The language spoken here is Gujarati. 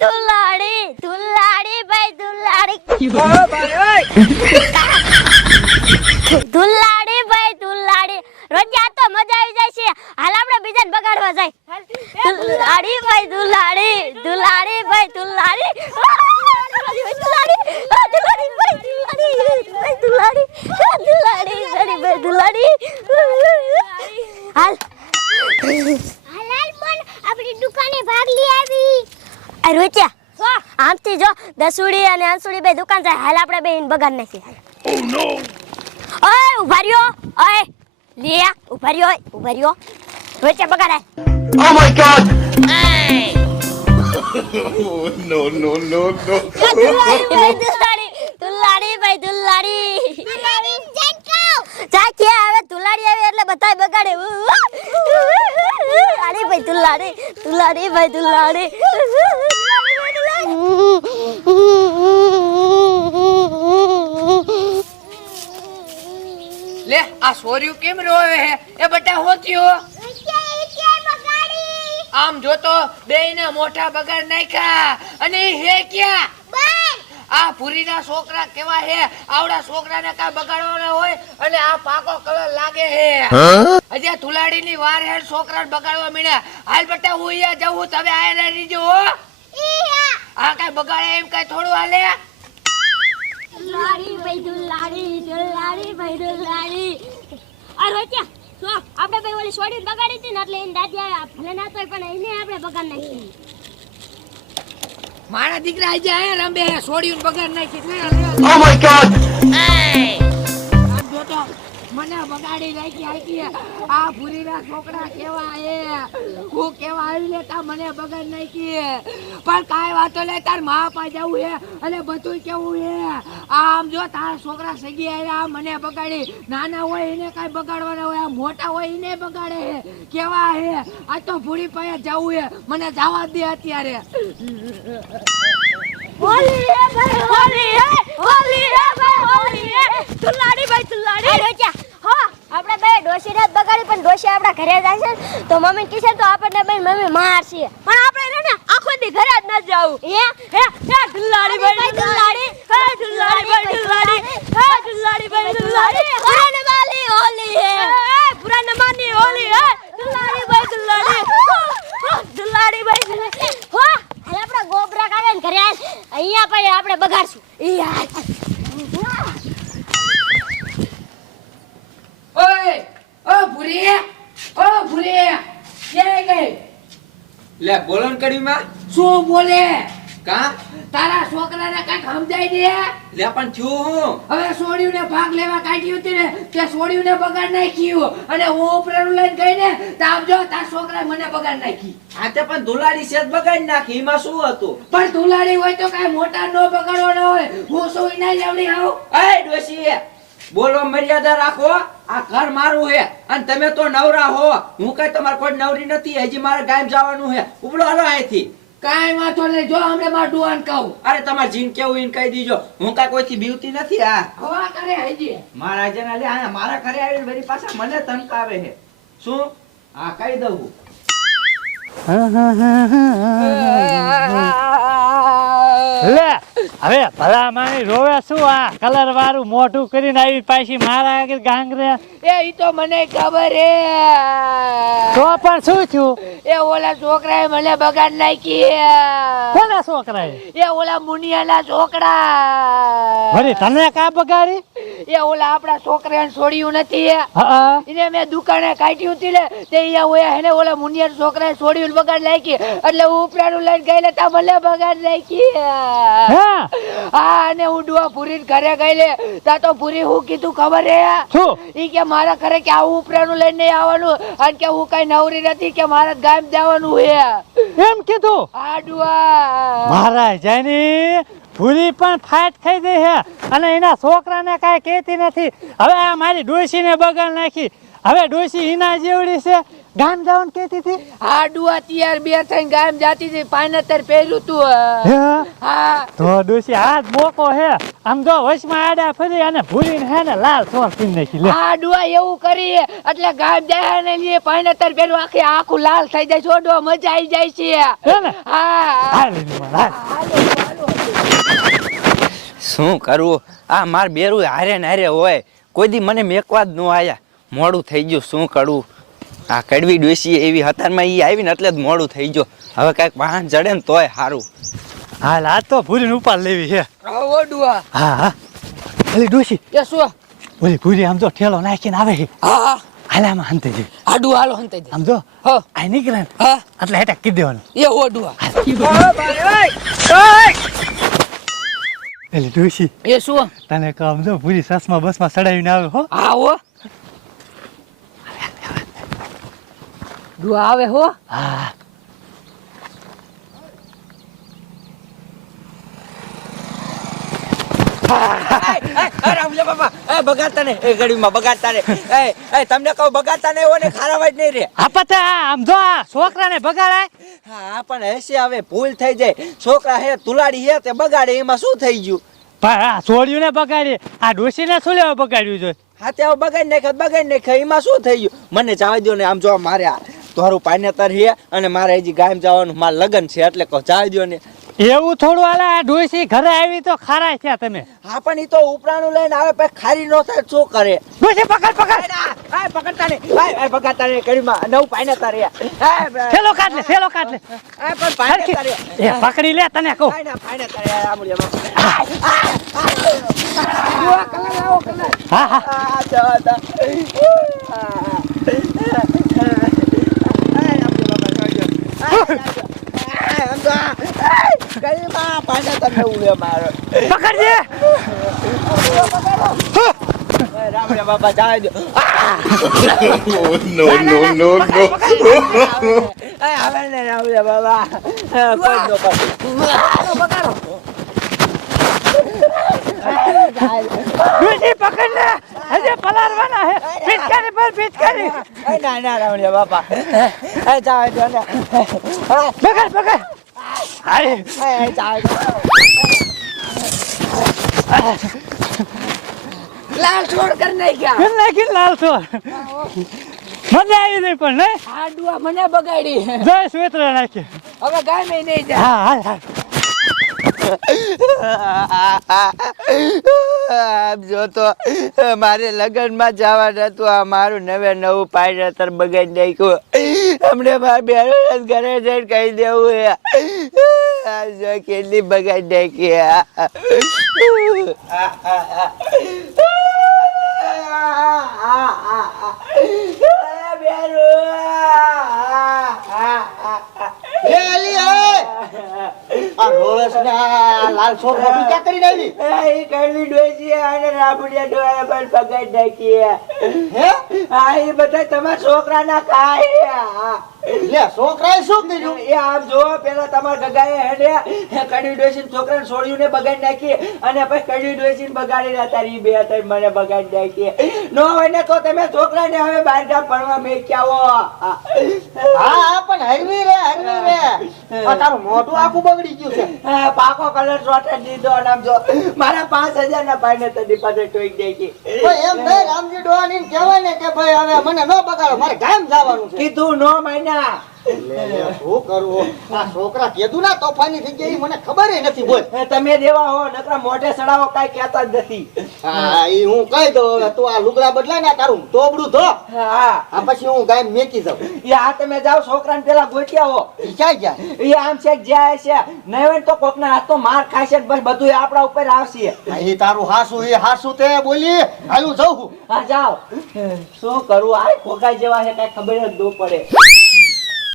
દુલાડી દુલાડી ભાઈ દુલાડી ઓ ભાઈ ઓય દુલાડી ભાઈ દુલાડી રોજ્યા તો મજા આવી જાય છે હાલ આપણે બીજાને બગાડવા જાય દુલાડી ભાઈ દુલાડી દુલાડી ભાઈ દુલાડી દુલાડી દુલાડી ભાઈ દુલાડી દુલાડી ભાઈ દુલાડી હાલ હાલ પણ આપણી દુકાને ભાગ લઈ આવી આ રોજ્યા આમથી જો દસુડી અને અંસુડી બે દુકાન જાય હાલ આપણે બે બગાડ નાખી ઓ નો ઓય ઉભા રહ્યો ઓય લિયા ઉભા રહ્યો રોજ્યા બગાડ Oh my god! No. દુલાડી ભાઈ દુલાડી ચાખી હવે દુલાડી આવે એટલે બધાય બગાડે અરે ભાઈ દુલાડી ભાઈ દુલાડી લે આ સોર્યું કેમ રોવે હે એ બટા હોત્યો આમ જો તો બેયને મોઢા બગાડ નાખ્યા અને હે ક્યાં આ પુરીના છોકરા કેવા હે આવડા છોકરાને કા બગાડવાના હોય અને આ પાકો કલર લાગે હે અજે તુલાડીની વાર હે છોકરાને બગાડવા મીણ્યા હાલ બટા હું અહીંયા જાઉં તમે આયલા રીજો હો આ કાઈ બગાડે એમ કાઈ થોડું હાલે દુલાડી ભાઈ દુલાડી આ રોચ્યા તો આપણે ભાઈ ઓલી છોડીને બગાડી હતી ને એટલે એને દાદી આવ્યા ભલે ના તોય પણ એને આપણે બગાડ નાખી મારા દીકરા આજે આયા રંબે છોડીને બગાડ નાખી Oh my god! જો તો મને બગાડી નાખી આખી આ ભૂરીના છોકરા કેવા હે હું કેવા આવી લેતા મને બગાડ નાખી પણ કાઈ વાતો લે તાર મા પા જાવું હે અને બધું કેવું હે આમ જો તારા છોકરા સગી આયા મને બગાડી નાના હોય એને કાઈ બગાડવાના હોય આ મોટા હોય એને બગાડે હે કેવા હે આ તો ભૂરી પાસે જાવું હે મને જવા દે અત્યારે હોલી હે ભાઈ હોલી હે ભાઈ હોલી હે દુલાડી ભાઈ દુલાડી રોચ્યા હો આપણે બે ડોશી રાત બગાડી પણ ડોશી આપણા ઘરે જાય છે તો મમ્મી કીશે તો આપણને બે મમ્મી મારશે પણ આપણે ને આખો દી ઘરે જ ન જાવું હે દુલાડી ભાઈ દુલાડી હે દુલાડી ભાઈ દુલાડી હે દુલાડી ભાઈ દુલાડી પુરાને વાલી હોલી હે પુરાને માની હોલી હે દુલાડી ભાઈ દુલાડી દુલાડી ભાઈ દુલાડી હો હાલ આપણા ગોબરા કાઢે ને ઘરે અહીંયા પછી આપણે બગાડશું ઓય ઓ ભૂરી ક્યાં ગઈ લે બોલો ને કડીમાં શું બોલે કા તારા છોકરાને કઈક સમજાય દે લે પણ છું હું હવે સોડિયુંને ભાગ લેવા કાઢ્યું હતી ને તે સોડિયુંને બગાડ નાખ્યું અને હું ઉપરેનું લઈને ગઈ ને તો આમ જો તાર છોકરાએ મને બગાડ નાખી આ તે પણ ધુલાડી સેજ બગાડી નાખી એમાં શું હતું પણ ધુલાડી હોય તો કાઈ મોટા નો બગાડવાનો હોય હું શું ઇના લેવડી આવું એ ડોશી બોલો મર્યાદા રાખો આ ઘર મારું હે અને તમે તો નવરા હો હું કઈ તમાર કોઈ નવરી નથી હજી મારે ગામ જવાનું હે ઉપડો હાલો અહીંથી કાઈ વાતો નહીં જો હમણે માર ડુઆન કહું અરે તમાર જીન કેવું ઈન કહી દીજો હું કઈ કોઈથી બીવતી નથી આ હવા કરે હજી મારા જેના લે આ મારા ઘરે આવીને વળી પાછા મને ધમકાવે હે શું આ કહી દઉં લે હવે ભલા માની રોવે શું આ કલર વાળું મોઢું કરીને આવી પાછી મારા આગળ ગાંગરે એ ઈ તો મને ખબર હે તો પણ શું થયું એ ઓલા છોકરાએ મને બગાડ નાખી કોના છોકરાએ એ ઓલા મુનિયાના છોકરા વળી તને કા બગાડી એ ઓલા આપડા છોકરાને છોડ્યું નથી હા એને મેં દુકાને કાઢ્યું હતી ને તે અહીંયા ઓયા હેને ઓલા મુનિયા છોકરાએ છોડ્યું બગાડ નાખી એટલે હું ઉપરાનું લઈને ગઈ લે તા મને બગાડ નાખી હા હા અને હું ડુઆ પૂરી ઘરે ગઈ લે તા તો પૂરી હું કીધું ખબર હે શું ઈ કે મારા ઘરે કે આવું ઉપરાનું લઈને નહીં આવવાનું અને કે હું કઈ નવરી નથી કે મારા ગામ જવાનું હે એમ કીધું આ ડુઆ મારા જાની ભૂરી પણ ફાટ થઈ ગઈ છે અને એના છોકરાને કાંઈ કહેતી નથી હવે આ મારી ડોશીને બગાડ નાખી હવે ડોશી ઈના જેવડી છે ગામ જવાનું કહેતી હતી આ ડુઆ તૈયાર બે થઈને ગામ જાતી હતી પાનેતર પહેર્યું તું હે હા તો ડોશી હાથ મોકો હે આમ જો વચમાં આડા ફરી અને ભૂલીને હે ને લાલ સોર પીને નાખી લે આ ડુઆ એવું કરી એટલે ગામ જાય ને લીએ પાનેતર પહેર્યું આખું લાલ થઈ જાય છોડો મજા આવી જાય છે હે ને હા હાલ એની માં, હાલ. શું કરું આ માર બેરું હારે ને હારે હોય કોઈ દી મને મેકવા જ ન આયા મોડું થઈ ગયું શું કરું આ કડવી ડોસી એવી હતારમાં ઈ આવી ને એટલે જ મોડું થઈ ગયું હવે કાંઈક વાહન ચડે ને તોય સારું હાલ આ તો ભૂરીને ઉપાડ લેવી હે આવો ડુઆ હા હા ઓલી ડોશી એ શું ઓલી ભૂરી આમ જો ઠેલો નાખીને આવે છે હા હા હાલ આમાં હંતે જઈ આ ડુઆ હાલો હંતે દે આમ જો હા આ નીકળે ને હા એટલે હેઠા કીધી દેવાનું એ હો ડુઆ એટલે ડોશી એ શું તને કામ જો ભૂરી સસમાં બસમાં ચડાવીને આવે હો હા હો ડુઆ આવે હો હા બગાડતા ને એ ગળીમાં બગાડતા ને તમને કહું બગાડતા ને એવો ને ખારાવા જ નહીં રે આપતા આમ જો આ છોકરાને બગાડાય હા પણ હશે હવે ભૂલ થઈ જાય છોકરા હે તુલાડી હે તે બગાડે એમાં શું થઈ ગયું પણ આ છોડ્યું ને બગાડી આ ડોશીને શું લેવા બગાડ્યું છે હા તે હવે બગાડી નાખે એમાં શું થઈ ગયું મને જવા દો ને આમ જો મારે આ તારું પાનેતર હે અને મારે હજી ગામ જવાનું માર લગન છે એટલે કહો જવા દો ને એવું થોડું હાલે આ ડોશી ઘરે આવી તો ખારાય છે તમે હા પણ ઈ તો ઉપરાણું લઈને આવે પછી ખારી નો થાય શું કરે ડોશી પકડ પકડ આ પકડતા ને આ બગાડતા ને કડીમાં નવ પાનેતર હે થેલો કાઢ લે થેલો કાઢ લે આ પણ પાનેતર હે એ પકડી લે તને કહું પાનેતર હે આમળિયામાં ડુઆ કલર આવો કલર હા હા આ જવા પકડજે બાબા જાય દો No, no, no, no. હવે ને રામડિયા બાબા કોઈ નો કર ડોશી પકડ લે હજે પલારવાના હે પિચકારી પર પિચકારી ના ના રામડિયા બાપા જાય દો ને પકડ પકડ હાય જાય દો લાલ છોડ કર નાખ્યા કેમ નાખી લાલ તો મજા આવી ગઈ પણ નહીં આ ડુઆ મને બગાડી જય સ્વેતરા નાખી હવે ગામે નહીં જાય હા હાલ હાલ આમ જો તો મારે લગ્નમાં જવાનું હતું આ મારું નવું પાયરેતર બગાડી નાખ્યું હમણે મારા બેન ઘરે જઈને કહી દેવું હે આ જો કેટલી બગાડી લાલ છોડ મોટું ક્યાં કરી નાખી નાખી કડવી ડોસી અને રાબુડિયા ડોયા પણ બગાડી નાખી હે આ એ બધા તમારા છોકરાના ખાય લે છોકરાએ શું કર્યું એ આમ જો પેલા તમારા ગગાએ હેડે કડી ડોસીને છોકરાને છોડ્યું ને બગાડી નાખી અને પછી કડી ડોસીને બગાડીને તારી બે ત્રણ મને બગાડી નાખી નો હોય ને તો તમે છોકરાને હવે બહાર ગામ ભણવા મેક્યા હા હા પણ હરવી રે આ તારું મોઢું આખું બગડી ગયું છે પાકો કલર શોર્ટ દીધો અને આમ જો મારા 5000 ના પાઈને તો ડિપોઝિટ ટોઈ દેખી ભાઈ એમ નહીં રામજી ડોહાની કહેવાય ને કે ભાઈ હવે મને ન બગાડો મારે ગામ જવાનું છે કીધું નો મહિના શું કરવું આ છોકરા કીધું ના તોફાની થઈ ગયા ઈ મને ખબર નથી બોલ તમે દેવા હો નકરા મોઢે સડાવો કાઈ કહેતા જ નથી હા ઈ હું કહી દઉં હવે તું આ લુગડા બદલાય ને તારું તોબડું ધો હા આ પછી હું ગામ મેકી જાઉં એ આ તમે જાઓ છોકરાને પેલા ગોઠ્યા હો ઈ ક્યાં ગયા એ આમ છે કે જાય છે નહીં હોય ને તો કોકના હાથનો માર ખાશે ને બસ બધું આપણા ઉપર આવશે ઈ તારું હાસુ ઈ હાસુ તે બોલી હાલું જાઉં હા જાઓ શું કરું આ ખોખા જેવા છે કઈ ખબર જ ન પડે